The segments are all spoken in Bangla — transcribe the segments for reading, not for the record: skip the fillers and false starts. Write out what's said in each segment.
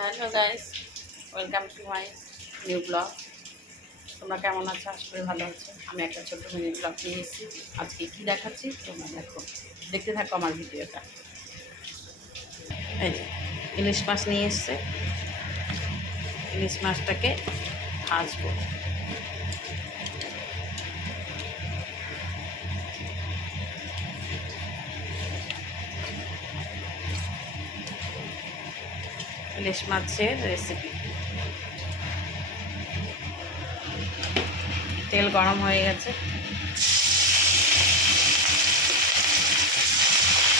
Hello guys, welcome to my new blog. তোমরা কেমন আছো? আশা করি ভালো আছো। আমি একটা ছোট্ট মিনি ব্লগ নিয়ে এসেছি। আজকে কী দেখাচ্ছি তোমরা দেখো, দেখতে থাকো আমার ভিডিওটা। এই যে ইলিশ মাছ নিয়ে এসছে, ইলিশ মাছটাকে ভাজবো। ইলিশ মাছের রেসিপি। তেল গরম হয়ে গেছে,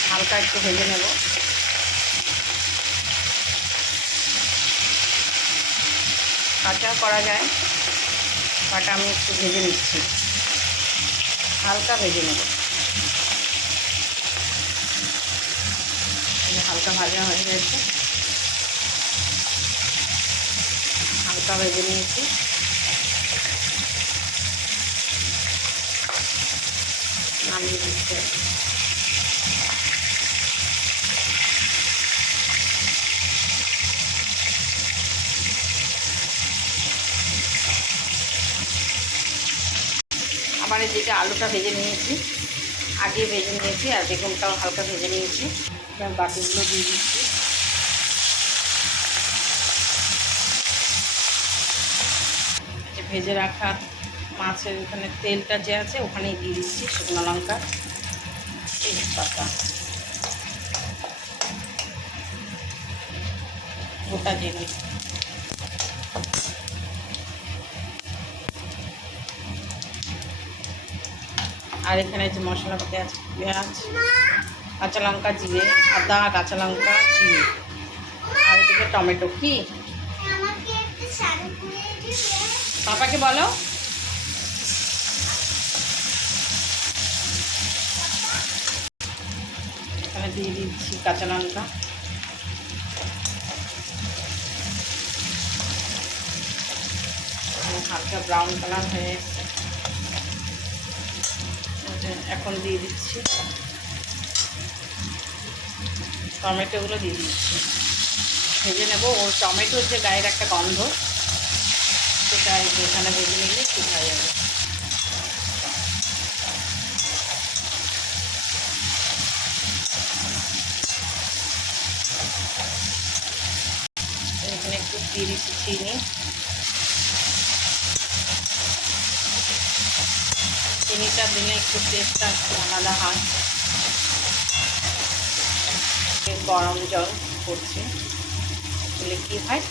হালকা একটু ভেজে নেব। কাঁচা করা যায়, বাট আমি একটু ভেজে নিচ্ছি, হালকা ভেজে নেব। হালকা ভাজা হয়ে গেছে, হালকা ভেজে নিয়েছি। নামিয়ে দিচ্ছি। আমার এদিকে আলুটা ভেজে নিয়েছি, আগে ভেজে নিয়েছি, আর বেগুনটাও হালকা ভেজে নিয়েছি। এবার বাকিগুলো দিয়ে দিচ্ছি। যে ভেজে রাখা মাছের ওখানে তেলটা যে আছে ওখানেই দিয়ে দিচ্ছি শুকনো লঙ্কা, তেজপাতা, গোটা জিরে, আর এখানে যে মশলাপাতি আছে পেঁয়াজ, কাঁচা লঙ্কা, জিরে, আদা, কাঁচা লঙ্কা, জিরে, আর এদিকে টমেটো। কি পাপাকে বলো? এখানে দিয়ে দিচ্ছি কাঁচা লঙ্কা, হালকা ব্রাউন কালার হয়ে এসছে। এখন দিয়ে দিচ্ছি টমেটোগুলো, দিয়ে দিচ্ছি, ভেজে নেব। ওর টমেটোর যে গায়ের একটা গন্ধ, সেটা এখানে ভেজে নিলে ঠিক হয়ে যাবে। এখানে একটু দিয়ে দিচ্ছি চিনি। চিনিটা দিলে একটু টেস্টটা একটু আলাদা হয়। গরম জল করছি, দিলে কী হয়,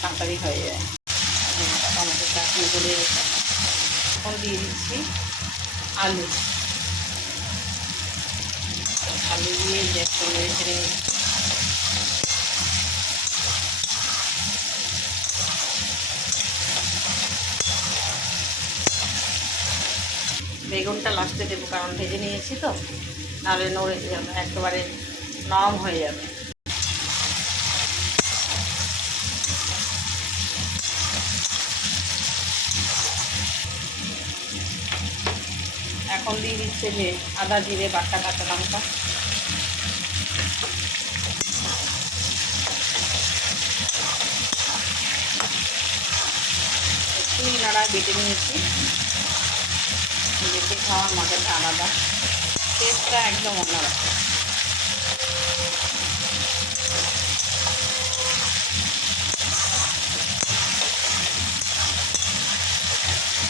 তাড়াতাড়ি হয়ে যায়। টমেটো চাটনি করে রেখে এখন দিয়ে দিচ্ছি আলু। আলু দিয়ে একটু নেড়ে ছেড়ে বেগুনটা লাস্টে দেবো, কারণ ভেজে নিয়েছি তো, নাহলে নড়ে যাবে, একেবারে নরম হয়ে যাবে। এখন দিয়ে দিচ্ছে যে আদা, জিরে বাটা, কাঁচা লঙ্কা, একটু নাড়া বেটে নিয়েছি। বেটে খাওয়ার মজাটা আলাদা, টেস্টটা একদম অন্যরকম।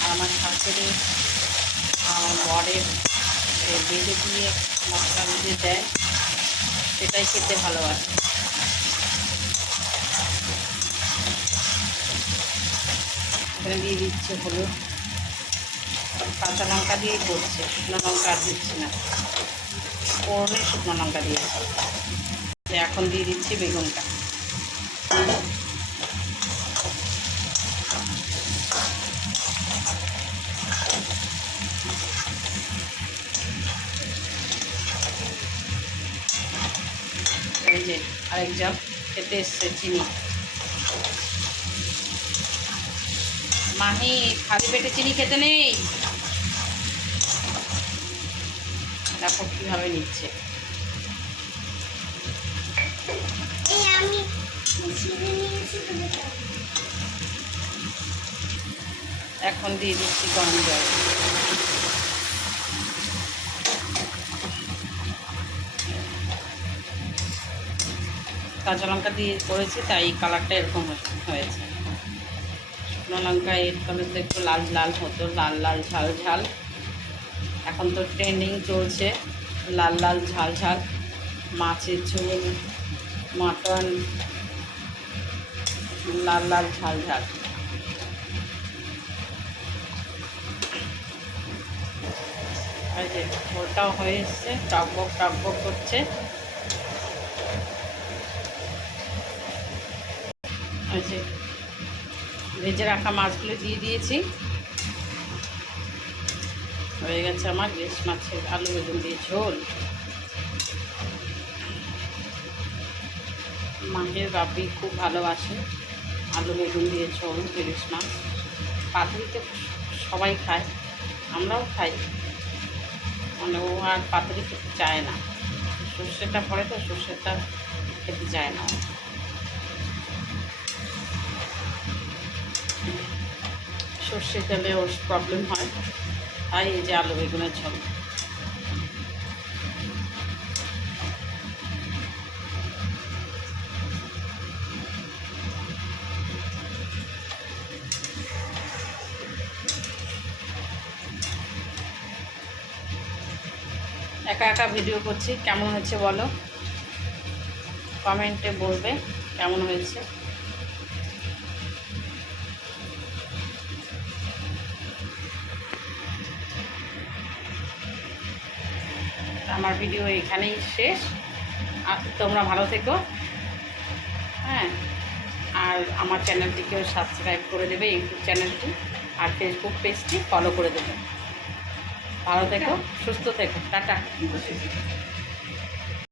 আর আমার শাশুড়ি, আমার বরের বেঁধে দিয়ে মশলা দিয়ে দেয়, সেটাই খেতে ভালোবাসে। এখানে দিয়ে দিচ্ছে হলুদ, কাঁচা লঙ্কা দিয়েই করছে, শুকনো লঙ্কা আর দিচ্ছি না, ফোড়নে শুকনো লঙ্কা দিয়েছি। এখন দিয়ে দিচ্ছি বেগুনটা। এই যে আরেক জগ খেতে এসছে চিনি। মাহি, খালি পেটে চিনি খেতে নেই। দেখো কীভাবে নিচ্ছে। এখন দিয়ে দিচ্ছি গরম জল। কাঁচা লঙ্কা দিয়ে করেছি তাই কালারটা এরকম হয়েছে। শুকনো লঙ্কা এর কালার তো একটু লাল লাল হতো, লাল লাল ঝাল ঝাল। এখন তো ট্রেন্ডিং চলছে লাল লাল ঝাল ঝাল, মাছের ঝোল, মাটন, লাল লাল ঝাল ঝাল। এই যে ঝোলটাও হয়ে এসছে, টকবক টকবক করছে। এই যে ভেজে রাখা মাছগুলো দিয়ে দিয়েছি, হয়ে গেছে আমার ইলিশ মাছের আলু বেগুন দিয়ে ঝোল। মাছের বাপি খুব ভালোবাসে আলু বেগুন দিয়ে ঝোল ইলিশ মাছ। পাতুরিতে সবাই খায়, আমরাও খাই, মানে ও আর পাতুরি খেতে চায় না। সর্ষেটা পড়ে তো, সর্ষেটা খেতে চায় না। সর্ষে তেলে ওর প্রবলেম হয়, তাই এই যে আলু বেগুনের ঝোল। একা একা ভিডিও করছি, কেমন হয়েছে বলো, কমেন্টে বলবে কেমন হয়েছে। আমার ভিডিও এখানেই শেষ। আর তোমরা ভালো থেকো, হ্যাঁ। আর আমার চ্যানেলটিকেও সাবস্ক্রাইব করে দেবে, ইউটিউব চ্যানেলটি আর ফেসবুক পেজটি ফলো করে দেবে। ভালো থেকো, সুস্থ থেকো, টাটা।